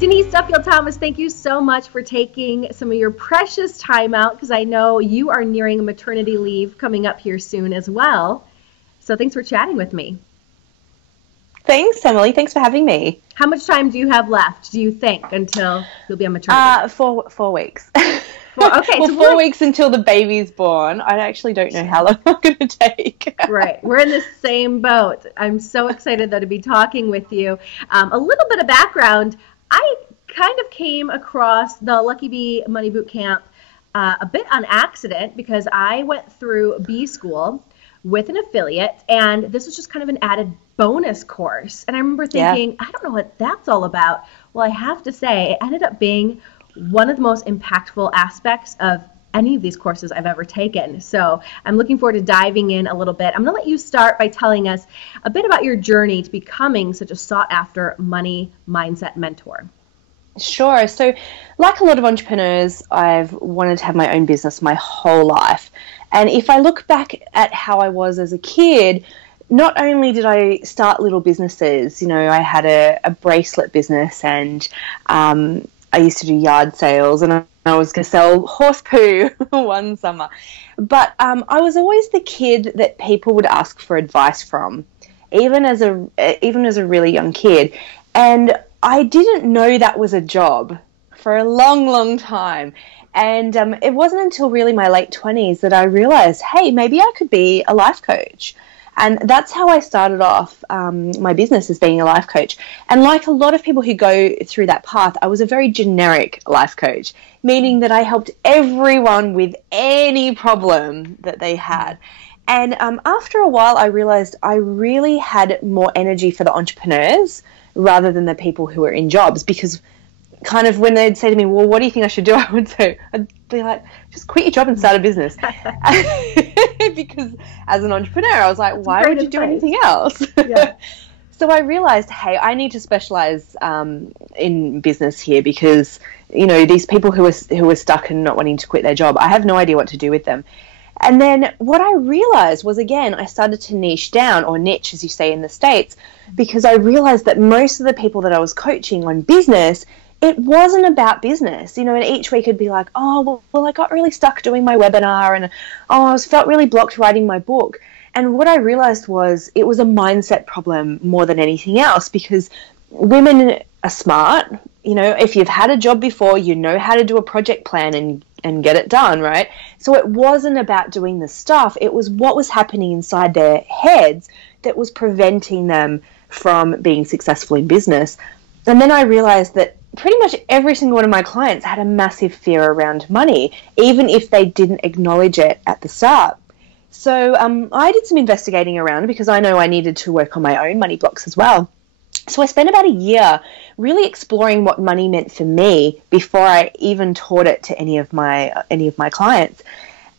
Denise Duffield-Thomas, thank you so much for taking some of your precious time out, because I know you are nearing maternity leave coming up here soon as well. So thanks for chatting with me. Thanks, Emily. Thanks for having me. How much time do you have left, do you think, until you'll be on maternity? 4 weeks. Okay, well, so 4 weeks until the baby's born. I actually don't know how long I'm going to take. Right. We're in the same boat. I'm so excited, though, to be talking with you. A little bit of background. I kind of came across the Lucky Bee Money Boot Camp a bit on accident, because I went through B school with an affiliate, and this was just kind of an added bonus course. And I remember thinking, I don't know what that's all about. Well, I have to say, it ended up being one of the most impactful aspects of any of these courses I've ever taken. So I'm looking forward to diving in a little bit. I'm going to let you start by telling us a bit about your journey to becoming such a sought-after money mindset mentor. Sure. So like a lot of entrepreneurs, I've wanted to have my own business my whole life. And if I look back at how I was as a kid, not only did I start little businesses, I had a bracelet business, and I used to do yard sales, and I was going to sell horse poo one summer. But I was always the kid that people would ask for advice from, even as a really young kid. And I didn't know that was a job for a long, long time. And it wasn't until really my late 20s that I realized, hey, maybe I could be a life coach. And that's how I started off my business, as being a life coach. And like a lot of people who go through that path, I was a very generic life coach, meaning that I helped everyone with any problem that they had. And after a while, I realized I really had more energy for the entrepreneurs rather than the people who were in jobs, because kind of when they'd say to me, well, what do you think I should do? I'd be like, just quit your job and start a business. Because as an entrepreneur, I was like, why would you do anything else? Yeah. So I realized, hey, I need to specialize in business here, because, these people who are stuck and not wanting to quit their job, I have no idea what to do with them. And then what I realized was, again, I started to niche down, or niche, as you say in the States, because I realized that most of the people that I was coaching on business, it wasn't about business, and each week I'd be like, oh, well, I got really stuck doing my webinar, and I felt really blocked writing my book. And what I realized was it was a mindset problem more than anything else, because women are smart. If you've had a job before, you know how to do a project plan and get it done, right? So it wasn't about doing the stuff. It was what was happening inside their heads that was preventing them from being successful in business. And then I realized that pretty much every single one of my clients had a massive fear around money, even if they didn't acknowledge it at the start. So I did some investigating around, because I know I needed to work on my own money blocks as well. So I spent about a year really exploring what money meant for me before I even taught it to any of my clients.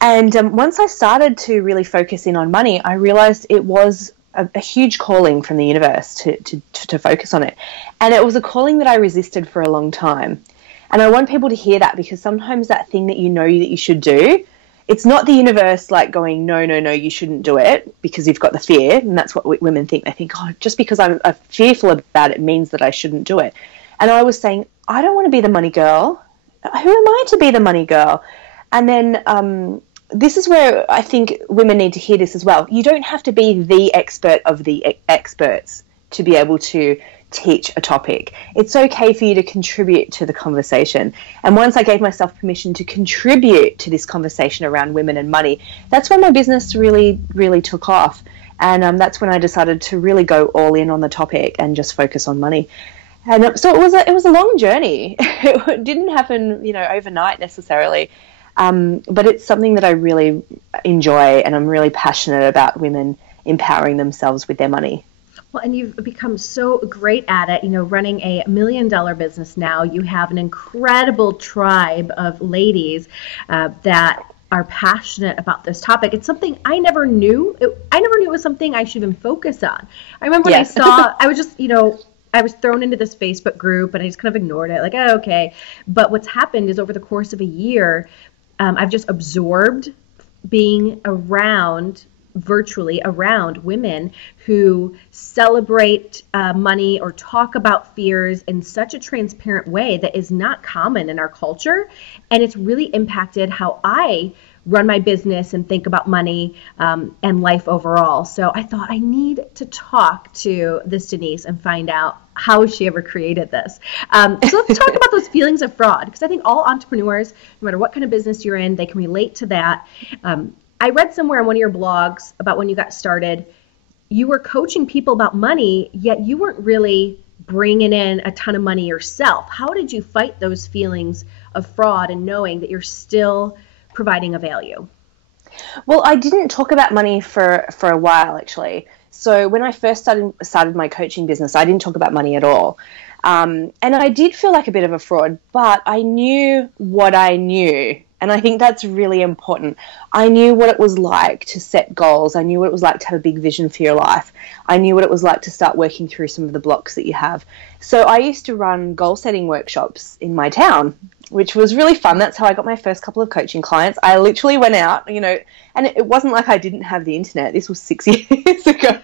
And once I started to really focus in on money, I realized it was a huge calling from the universe to focus on it. And it was a calling that I resisted for a long time. And I want people to hear that, because sometimes that thing that that you should do, it's not the universe like going, no, you shouldn't do it, because you've got the fear. And that's what women think. They think, oh, just because I'm fearful about it means that I shouldn't do it. And I was saying, I don't want to be the money girl. Who am I to be the money girl? And then this is where I think women need to hear this as well. You don't have to be the expert of the experts to be able to teach a topic. It's okay for you to contribute to the conversation. And once I gave myself permission to contribute to this conversation around women and money, that's when my business really, really took off. And that's when I decided to really go all in on the topic and just focus on money. And so it was a long journey. It didn't happen, overnight necessarily. But it's something that I really enjoy, and I'm really passionate about women empowering themselves with their money. Well, and you've become so great at it, running a $1 million business now. You have an incredible tribe of ladies that are passionate about this topic. It's something I never knew. I never knew it was something I should even focus on. I remember when I saw, I was just, I was thrown into this Facebook group, and I just kind of ignored it, like, oh, okay. But what's happened is over the course of a year, I've just absorbed being around virtually around women who celebrate money or talk about fears in such a transparent way that is not common in our culture. And it's really impacted how I run my business and think about money and life overall. So I thought I need to talk to this Denise and find out how she ever created this. So let's talk about those feelings of fraud, because I think all entrepreneurs, no matter what kind of business you're in, they can relate to that. I read somewhere on one of your blogs about when you got started, you were coaching people about money, yet you weren't really bringing in a ton of money yourself. How did you fight those feelings of fraud and knowing that you're still providing a value? Well, I didn't talk about money for a while, actually. So when I first started my coaching business, I didn't talk about money at all. And I did feel like a bit of a fraud, but I knew what I knew. And I think that's really important. I knew what it was like to set goals. I knew what it was like to have a big vision for your life. I knew what it was like to start working through some of the blocks that you have. So I used to run goal setting workshops in my town, which was really fun. That's how I got my first couple of coaching clients. I literally went out, and it wasn't like I didn't have the internet. This was 6 years ago.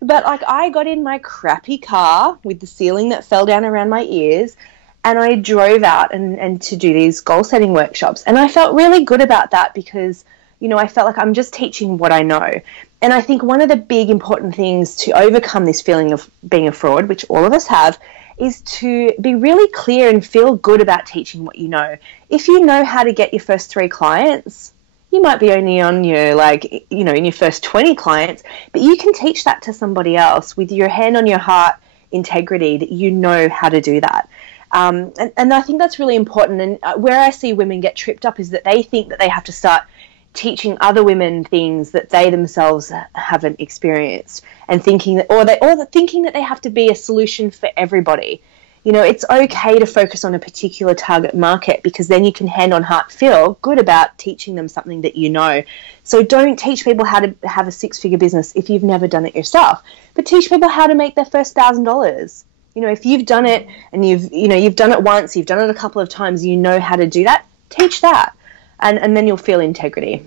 But I got in my crappy car with the ceiling that fell down around my ears, and I drove out and to do these goal setting workshops. And I felt really good about that because, I felt like I'm just teaching what I know. And I think one of the big important things to overcome this feeling of being a fraud, which all of us have, is to be really clear and feel good about teaching what you know. If you know how to get your first 3 clients, you might be only on your, in your first 20 clients, but you can teach that to somebody else with your hand on your heart integrity that you know how to do that. And I think that's really important. And where I see women get tripped up is that they think that they have to start teaching other women things that they themselves haven't experienced, and thinking that, thinking that they have to be a solution for everybody. It's okay to focus on a particular target market, because then you can hand on heart feel good about teaching them something that you know. So don't teach people how to have a 6-figure business if you've never done it yourself, but teach people how to make their first $1,000. If you've done it and you've done it once, you've done it a couple of times, you know how to do that, teach that. And then you'll feel integrity.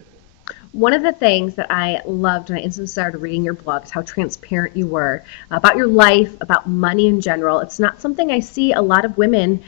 One of the things that I loved when I instantly started reading your blog is how transparent you were about your life, about money in general. It's not something I see a lot of women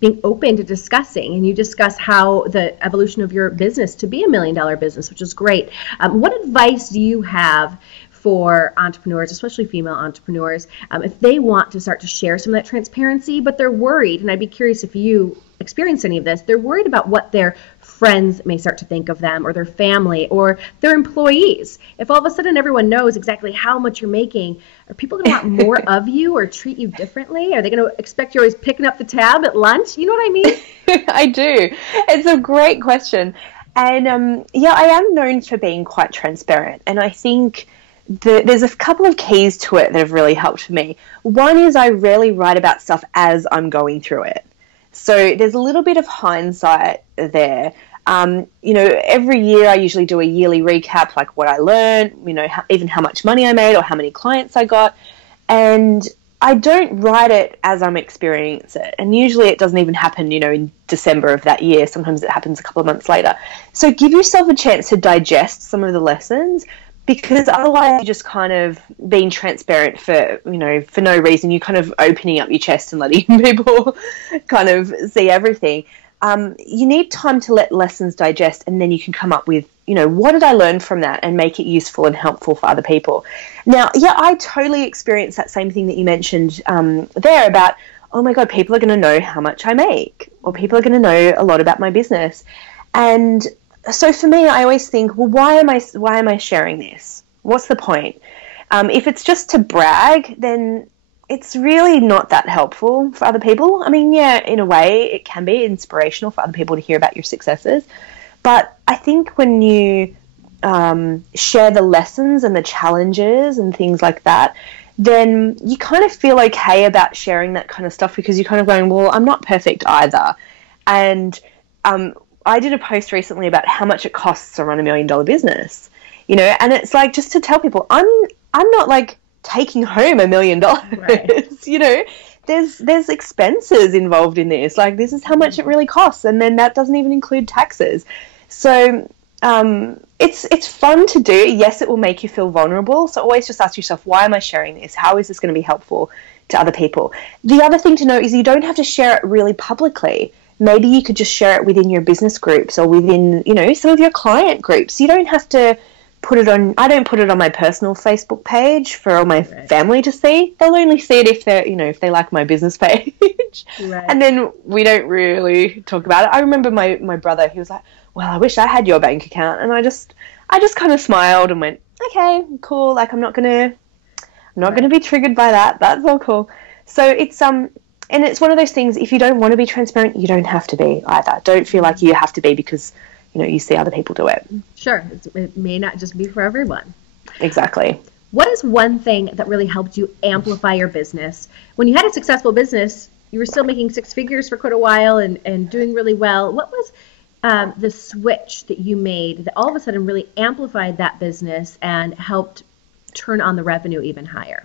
being open to discussing. And you discuss how the evolution of your business to be $1 million business, which is great. What advice do you have for entrepreneurs, especially female entrepreneurs, if they want to start to share some of that transparency, but they're worried, and I'd be curious if you experience any of this, they're worried about what their friends may start to think of them, or their family, or their employees. If all of a sudden everyone knows exactly how much you're making, are people going to want more of you or treat you differently? Are they going to expect you're always picking up the tab at lunch? You know what I mean? I do. It's a great question. And I am known for being quite transparent. And I think there's a couple of keys to it that have really helped me. One is I rarely write about stuff as I'm going through it. So there's a little bit of hindsight there. Every year I usually do a yearly recap, like what I learned, even how much money I made or how many clients I got. And I don't write it as I'm experiencing it. And usually it doesn't even happen, in December of that year. Sometimes it happens a couple of months later. So give yourself a chance to digest some of the lessons, because otherwise you're just kind of being transparent for no reason. You're kind of opening up your chest and letting people kind of see everything. You need time to let lessons digest, and then you can come up with, what did I learn from that, and make it useful and helpful for other people. Now, I totally experienced that same thing that you mentioned there about, oh my God, people are going to know how much I make, or people are going to know a lot about my business. And so for me, I always think, well, why am I sharing this? What's the point? If it's just to brag, then it's really not that helpful for other people. I mean, yeah, in a way, it can be inspirational for other people to hear about your successes. But I think when you share the lessons and the challenges and things like that, then you kind of feel okay about sharing that kind of stuff, because you're kind of going, well, I'm not perfect either. And I did a post recently about how much it costs to run $1 million business, and it's like, just to tell people, I'm not like taking home $1 million, right. There's expenses involved in this. Like, this is how much it really costs. And then that doesn't even include taxes. So, it's fun to do. Yes, it will make you feel vulnerable. So always just ask yourself, why am I sharing this? How is this going to be helpful to other people? The other thing to note is you don't have to share it really publicly. Maybe you could just share it within your business groups or within, some of your client groups. You don't have to put it on. I don't put it on my personal Facebook page for all my family to see. They'll only see it if they're, if they like my business page. Right. And then we don't really talk about it. I remember my brother, he was like, well, I wish I had your bank account. And I just kind of smiled and went, okay, cool. Like, I'm not going to be triggered by that. That's all cool. So it's, and it's one of those things, if you don't want to be transparent, you don't have to be either. Don't feel like you have to be because, you see other people do it. Sure. It may not just be for everyone. Exactly. What is one thing that really helped you amplify your business? When you had a successful business, you were still making six figures for quite a while and doing really well. What was the switch that you made that all of a sudden really amplified that business and helped turn on the revenue even higher?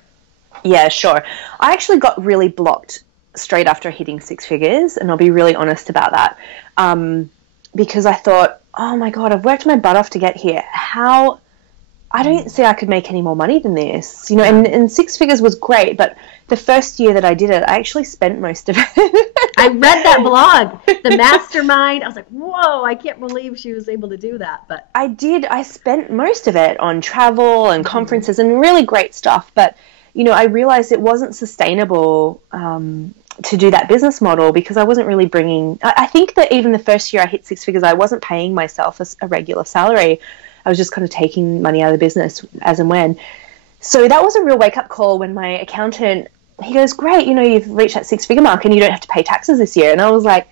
Yeah, sure. I actually got really blocked straight after hitting six figures, and I'll be really honest about that, because I thought, oh my God, I've worked my butt off to get here. I don't see I could make any more money than this, and six figures was great, but the first year that I did it, I actually spent most of it. I read that blog, the mastermind. I was like, whoa, I can't believe she was able to do that. But I did. I spent most of it on travel and conferences and really great stuff. But, I realized it wasn't sustainable to do that business model because I wasn't really bringing, I think that even the first year I hit six figures, I wasn't paying myself a regular salary. I was just kind of taking money out of the business as and when. So that was a real wake-up call when my accountant, he goes, great, you've reached that six-figure mark and you don't have to pay taxes this year. And I was like,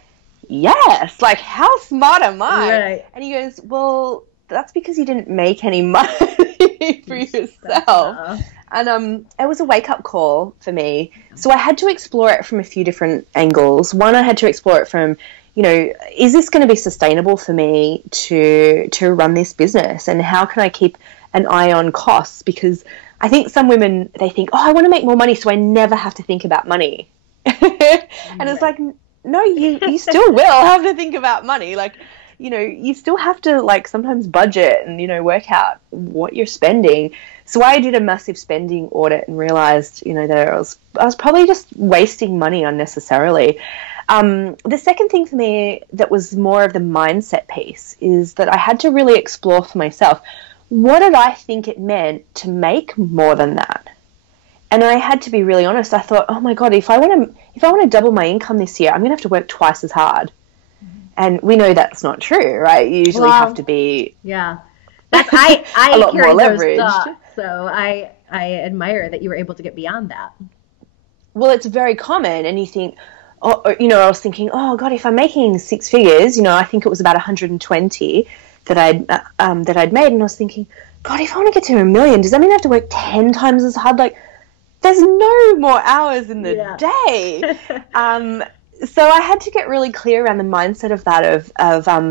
yes, like how smart am I? Right. And he goes, well, that's because you didn't make any money for yourself. And it was a wake-up call for me. So I had to explore it from a few different angles. One, I had to explore it from, is this going to be sustainable for me to run this business? And how can I keep an eye on costs? Because I think some women, they think, oh, I want to make more money so I never have to think about money. And it's like, no, you still will have to think about money. Like, you still have to sometimes budget and, work out what you're spending. So I did a massive spending audit and realized, that I was probably just wasting money unnecessarily. The second thing for me that was more of the mindset piece is that I had to really explore for myself, what did I think it meant to make more than that? And I had to be really honest. I thought, oh my God, if I want to double my income this year, I'm going to have to work twice as hard. And we know that's not true, right? You usually have to be I a lot more those leveraged. Thoughts, so I admire that you were able to get beyond that. Well, it's very common, and you think, I was thinking, oh God, if I'm making six figures, I think it was about 120 that I'd made, and I was thinking, God, if I want to get to 1 million, does that mean I have to work 10 times as hard? Like, there's no more hours in the day. So I had to get really clear around the mindset of that,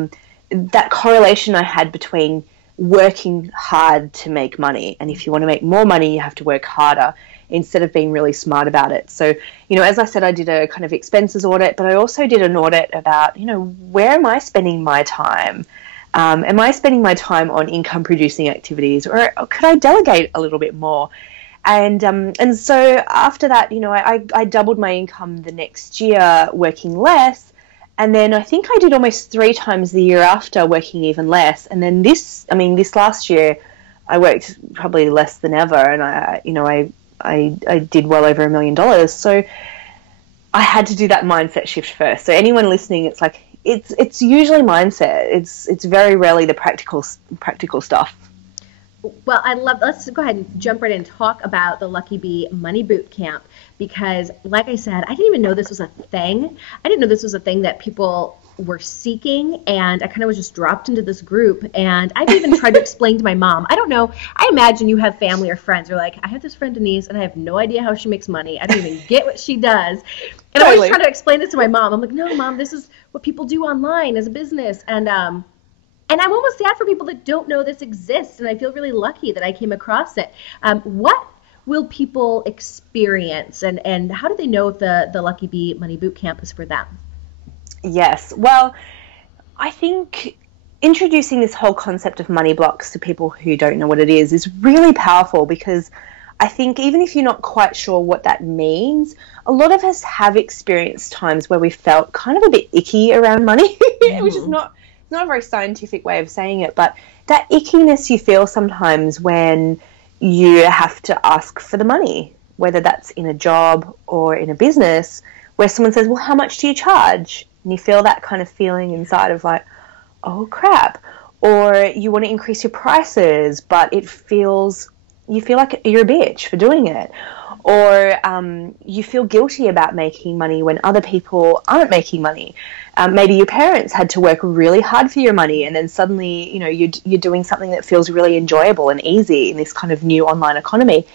that correlation I had between working hard to make money, and if you want to make more money, you have to work harder, instead of being really smart about it. So, as I said, I did a kind of expenses audit, but I also did an audit about, where am I spending my time? Am I spending my time on income producing activities, or could I delegate a little bit more? And so after that, I doubled my income the next year working less. And then I think I did almost 3 times the year after working even less. And then this last year I worked probably less than ever. And I did well over $1 million. So I had to do that mindset shift first. So anyone listening, it's like, it's usually mindset. It's very rarely the practical stuff. Well, let's go ahead and jump right in and talk about the Lucky Bee Money Boot Camp, because like I said, I didn't even know this was a thing. I didn't know this was a thing that people were seeking, and I kind of was just dropped into this group, and I've even tried to explain to my mom. I don't know. I imagine you have family or friends who are like, I have this friend Denise, and I have no idea how she makes money. I don't even get what she does. And I always try to explain this to my mom. I'm like, no, Mom, this is what people do online as a business. And I'm almost sad for people that don't know this exists, and I feel really lucky that I came across it. What will people experience, and how do they know if the Lucky Bee Money Boot Camp is for them? Yes. Well, I think introducing this whole concept of money blocks to people who don't know what it is really powerful, because I think even if you're not quite sure what that means, a lot of us have experienced times where we felt kind of a bit icky around money, which is not a very scientific way of saying it, but that ickiness you feel sometimes when you have to ask for the money, whether that's in a job or in a business, where someone says, well, how much do you charge? And you feel that kind of feeling inside of like, oh crap. Or you want to increase your prices, but you feel like you're a bitch for doing it. Or you feel guilty about making money when other people aren't making money. Maybe your parents had to work really hard for your money, and then suddenly, you're doing something that feels really enjoyable and easy in this kind of new online economy.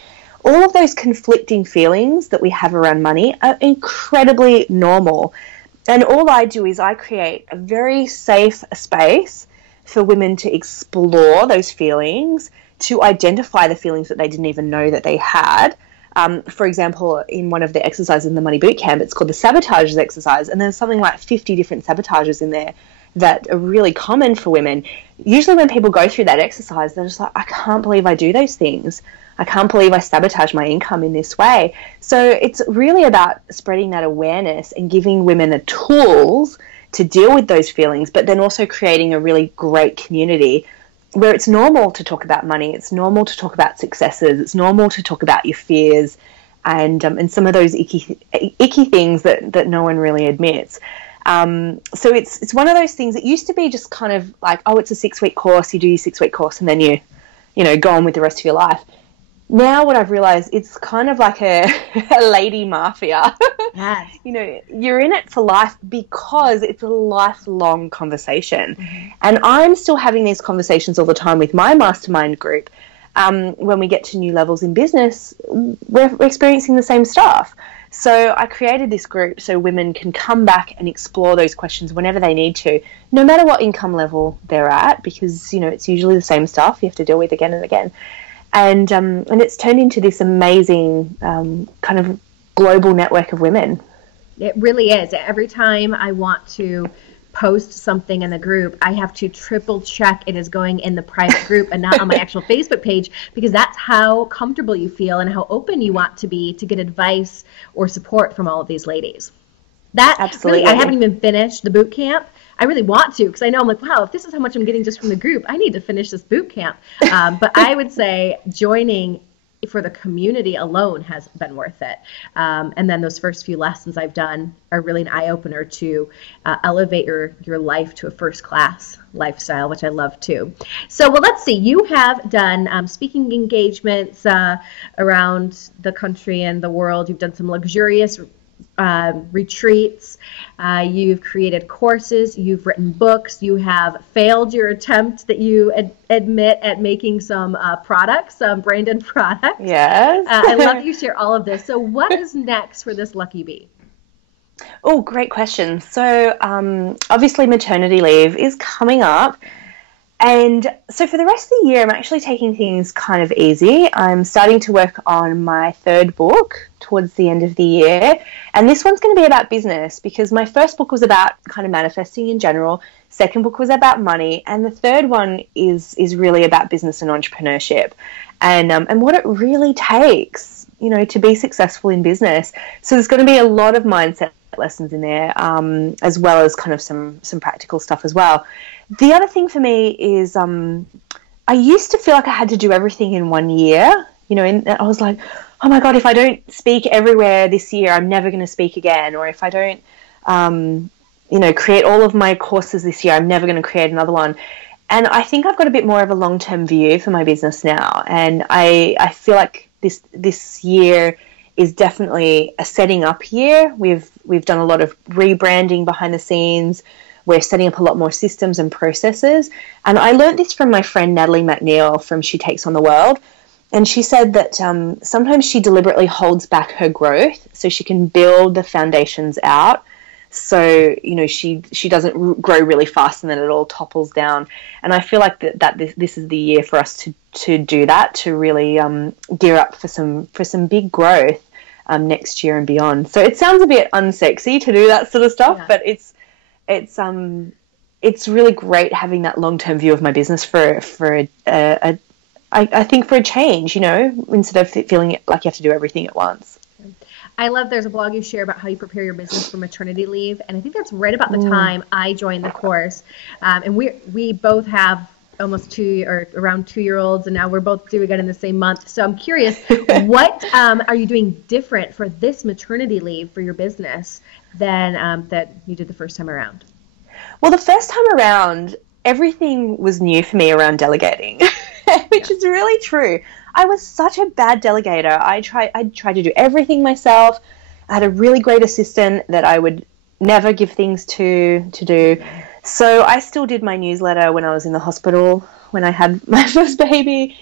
All of those conflicting feelings that we have around money are incredibly normal. And all I do is I create a very safe space for women to explore those feelings, to identify the feelings that they didn't even know that they had. For example, in one of the exercises in the Money Bootcamp, it's called the sabotages exercise, and there's something like 50 different sabotages in there that are really common for women. Usually when people go through that exercise, they're just like, I can't believe I do those things. I can't believe I sabotage my income in this way. So it's really about spreading that awareness and giving women the tools to deal with those feelings, but then also creating a really great community where it's normal to talk about money, it's normal to talk about successes, it's normal to talk about your fears and some of those icky things that no one really admits. So it's one of those things that used to be just kind of like, oh, it's a 6-week course, you do your 6-week course and then you go on with the rest of your life. Now what I've realized, it's kind of like a lady mafia. Yes. You're in it for life because it's a lifelong conversation. Mm-hmm. And I'm still having these conversations all the time with my mastermind group. When we get to new levels in business, we're experiencing the same stuff. So I created this group so women can come back and explore those questions whenever they need to, no matter what income level they're at, because, it's usually the same stuff you have to deal with again and again. And it's turned into this amazing kind of global network of women. It really is. Every time I want to post something in the group, I have to triple check it is going in the private group and not on my actual Facebook page, because that's how comfortable you feel and how open you want to be to get advice or support from all of these ladies. Absolutely. Really, I haven't even finished the boot camp. I really want to, because I know I'm like, wow, if this is how much I'm getting just from the group, I need to finish this boot camp. But I would say joining for the community alone has been worth it. And then those first few lessons I've done are really an eye-opener to elevate your life to a first-class lifestyle, which I love too. So, well, let's see. You have done speaking engagements around the country and the world. You've done some luxurious retreats, you've created courses, you've written books, you have failed your attempt that you admit at making some products, some branded products. Yes. I love that you share all of this. So what is next for this Lucky Bee? Oh, great question. So obviously maternity leave is coming up. And so for the rest of the year, I'm actually taking things kind of easy. I'm starting to work on my 3rd book towards the end of the year. And this one's going to be about business, because my first book was about kind of manifesting in general. Second book was about money. And the third one is really about business and entrepreneurship and what it really takes, to be successful in business. So there's going to be a lot of mindset lessons in there, as well as kind of some practical stuff as well. The other thing for me is I used to feel like I had to do everything in 1 year, and I was like, oh my God, if I don't speak everywhere this year, I'm never going to speak again. Or if I don't, create all of my courses this year, I'm never going to create another one. And I think I've got a bit more of a long-term view for my business now. And I feel like this year is definitely a setting up year. We've done a lot of rebranding behind the scenes. We're setting up a lot more systems and processes. And I learned this from my friend Natalie McNeil from She Takes on the World. And she said that sometimes she deliberately holds back her growth so she can build the foundations out. So, she doesn't grow really fast and then it all topples down. And I feel like that this is the year for us to do that, to really gear up for some big growth next year and beyond. So it sounds a bit unsexy to do that sort of stuff, yeah. But it's really great having that long-term view of my business I think for a change, instead of feeling like you have to do everything at once. I love there's a blog you share about how you prepare your business for maternity leave, and I think that's right about the time I joined the course. And we both have almost around 2-year-olds, and now we're both due again in the same month. So I'm curious, what are you doing different for this maternity leave for your business than that you did the first time around? Well, the first time around, everything was new for me around delegating, which is really true. I was such a bad delegator. I tried to do everything myself. I had a really great assistant that I would never give things to do. So I still did my newsletter when I was in the hospital when I had my first baby,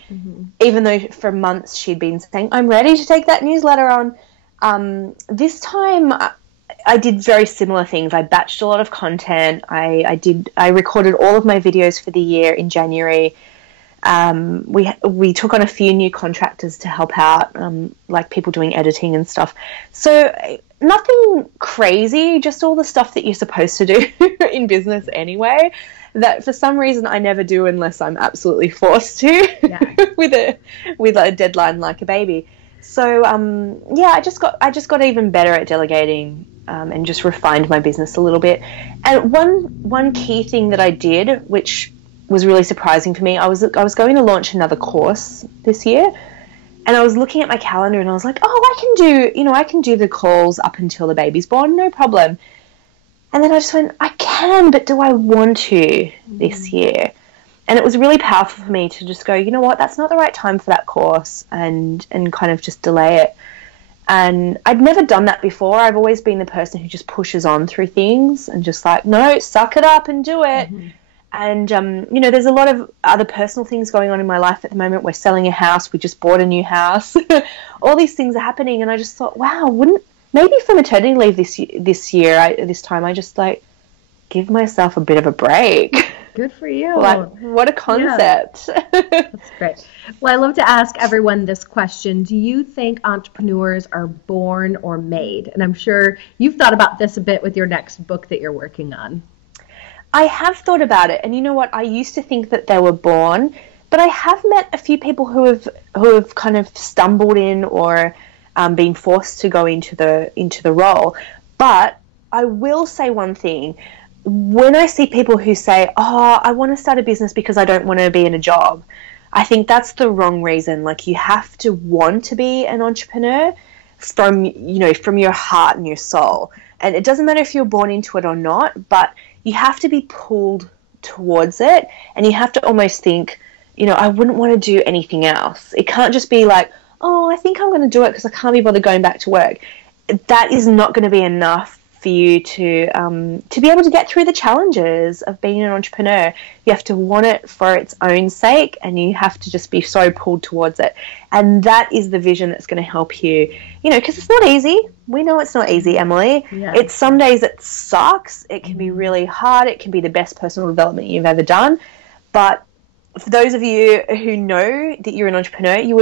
even though for months she'd been saying, I'm ready to take that newsletter on. This time I did very similar things. I batched a lot of content. I recorded all of my videos for the year in January. We took on a few new contractors to help out, like people doing editing and stuff. So nothing crazy, just all the stuff that you're supposed to do in business anyway, that for some reason I never do unless I'm absolutely forced to with a deadline like a baby. So I just got even better at delegating and just refined my business a little bit. And one key thing that I did, which was really surprising for me, I was going to launch another course this year, and I was looking at my calendar and I was like, I can do the calls up until the baby's born, no problem. And then I just went, I can, but do I want to this year? And it was really powerful for me to just go, you know what, that's not the right time for that course, and kind of just delay it. And I'd never done that before. I've always been the person who just pushes on through things and just like, no, suck it up and do it. And, there's a lot of other personal things going on in my life at the moment. We're selling a house. We just bought a new house. All these things are happening. And I just thought, wow, maybe for maternity leave this time, I just like give myself a bit of a break. Good for you. Like, what a concept. Yeah. That's great. Well, I love to ask everyone this question. Do you think entrepreneurs are born or made? And I'm sure you've thought about this a bit with your next book that you're working on. I have thought about it, and you know what? I used to think that they were born, but I have met a few people who have kind of stumbled in or been forced to go into the role. But I will say one thing: when I see people who say, "Oh, I want to start a business because I don't want to be in a job," I think that's the wrong reason. Like, you have to want to be an entrepreneur from your heart and your soul, and it doesn't matter if you're born into it or not, but you have to be pulled towards it, and you have to almost think, I wouldn't want to do anything else. It can't just be like, oh, I think I'm going to do it because I can't be bothered going back to work. That is not going to be enough for you to be able to get through the challenges of being an entrepreneur. You have to want it for its own sake, and you have to just be so pulled towards it. And that is the vision that's going to help you, because it's not easy. We know it's not easy, Emily. Yeah. It's some days it sucks. It can be really hard. It can be the best personal development you've ever done. But for those of you who know that you're an entrepreneur, you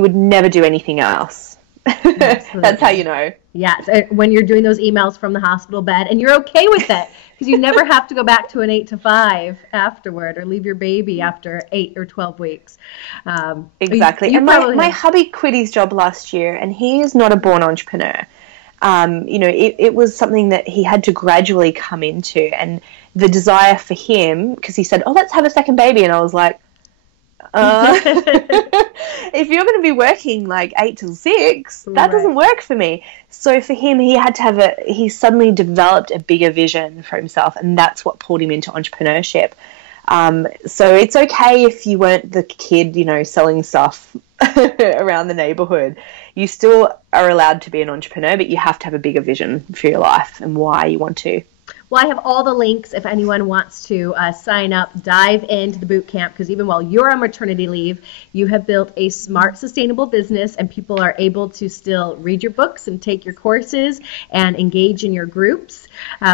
would never do anything else. That's how you know. Yes, when you're doing those emails from the hospital bed, and you're okay with it because you never have to go back to an 8 to 5 afterward, or leave your baby after 8 or 12 weeks. Exactly. And my hubby quit his job last year, and he is not a born entrepreneur. It was something that he had to gradually come into, and the desire for him, because he said, "Oh, let's have a second baby," and I was like, if you're going to be working like 8 till 6, that doesn't work for me. So for him, he suddenly developed a bigger vision for himself, and that's what pulled him into entrepreneurship. So it's okay if you weren't the kid, selling stuff around the neighborhood. You still are allowed to be an entrepreneur, but you have to have a bigger vision for your life and why you want to. Well, I have all the links if anyone wants to sign up, dive into the boot camp, because even while you're on maternity leave, you have built a smart, sustainable business, and people are able to still read your books and take your courses and engage in your groups,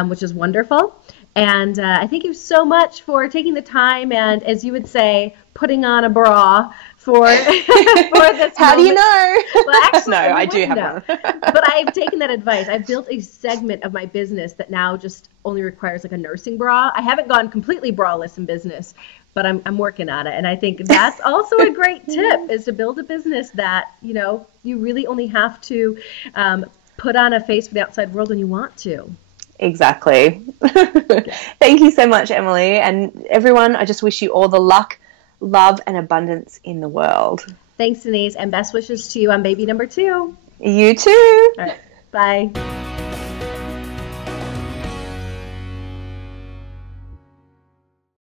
which is wonderful. And I thank you so much for taking the time and, as you would say, putting on a bra for this How do you moment. know? Well, actually, No, you I do wouldn't have know. one. But I've taken that advice. I've built a segment of my business that now just only requires like a nursing bra. I haven't gone completely braless in business, but I'm working on it. And I think that's also a great tip, is to build a business that, you know, you really only have to put on a face for the outside world when you want to. Exactly. Thank you so much, Emily. And everyone, I just wish you all the luck, love, and abundance in the world. Thanks, Denise, and best wishes to you on baby number 2. You too. All right. Bye.